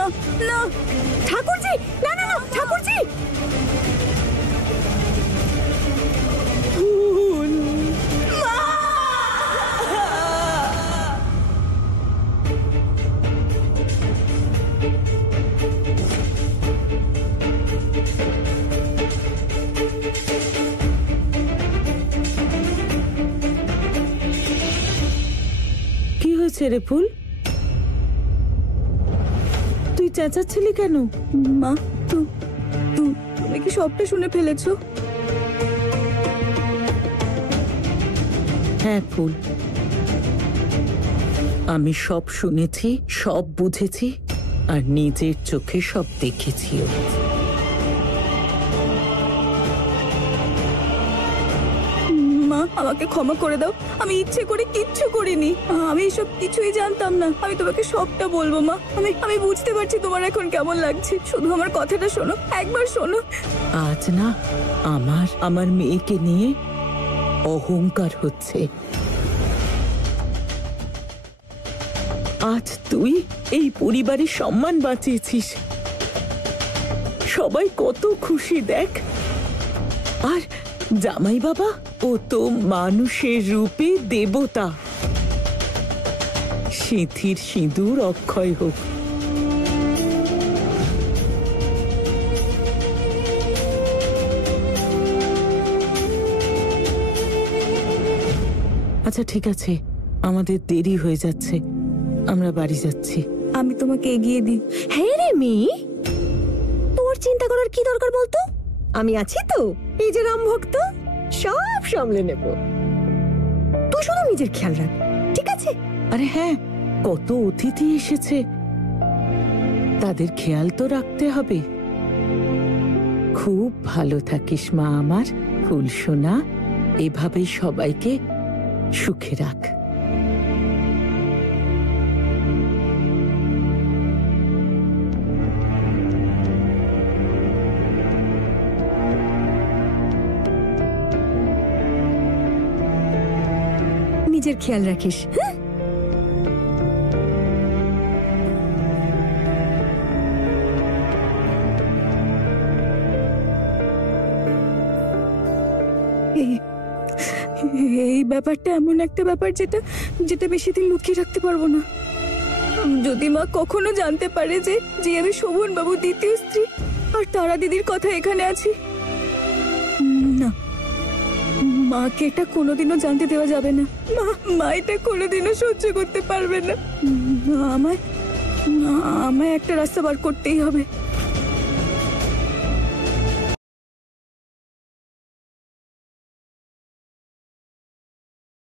মা না ঠাকুরজি, না না না ঠাকুরজি। কি হয়েছে রে ফুল? তুই চেঁচাচ্ছিলি কেন? মা তুমি কি সবটা শুনে ফেলেছো? হ্যাঁ ফুল, আমি সব শুনেছি, সব বুঝেছি, আর নিজের চোখে সব দেখেছিও। মা আমাকে ক্ষমা করে দাও, আমি ইচ্ছে করে কিচ্ছু করিনি, আমি এসব কিছুই জানতাম না। আমি তোমাকে সবটা বলবো মা। আমি বুঝতে পারছি তোমার এখন কেমন লাগছে, শুধু আমার কথাটা শোনো, একবার শোনো। আজ না আমার মেয়েকে নিয়ে অহংকার হচ্ছে। আজ তুই এই পরিবারের সম্মান বাঁচিয়েছিস, সবাই কত খুশি দেখ। আর জামাই বাবা, ও তো মানুষের রূপে দেবতা। সিঁথির সিঁদুর অক্ষয় হোক। আচ্ছা ঠিক আছে, আমাদের দেরি হয়ে যাচ্ছে, আমরা বাড়ি যাচ্ছি। আমি তোমাকে এগিয়ে দিই। হ্যাঁ রে মেয়ে, তোর চিন্তা করার কি দরকার বলতো? আমি আছি তো, এই যে রাম ভক্ত, সব সামলে নেব। তুই শুধু নিজের খেয়াল রাখ, ঠিক আছে? আরে হ্যাঁ, কত অতিথি এসেছে, তাদের খেয়াল তো রাখতে হবে। খুব ভালো থাকিস মা আমার, ফুল সোনা। এভাবেই সবাইকে সুখে রাখ। নিজের খেয়াল রাখিস, হ্যাঁ? এই ব্যাপারটা এমন একটা ব্যাপার যেটা বেশি দিন লুকিয়ে রাখতে পারবো না। যদি মা কখনো জানতে পারে যে আমি শোভন বাবু দ্বিতীয় স্ত্রী আর তারা দিদির কথা এখানে আছি, না, মাকে এটা কোনোদিনও জানতে দেওয়া যাবে না। মা এটা কোনোদিনও সহ্য করতে পারবে না। আমায় একটা রাস্তা বার করতেই হবে।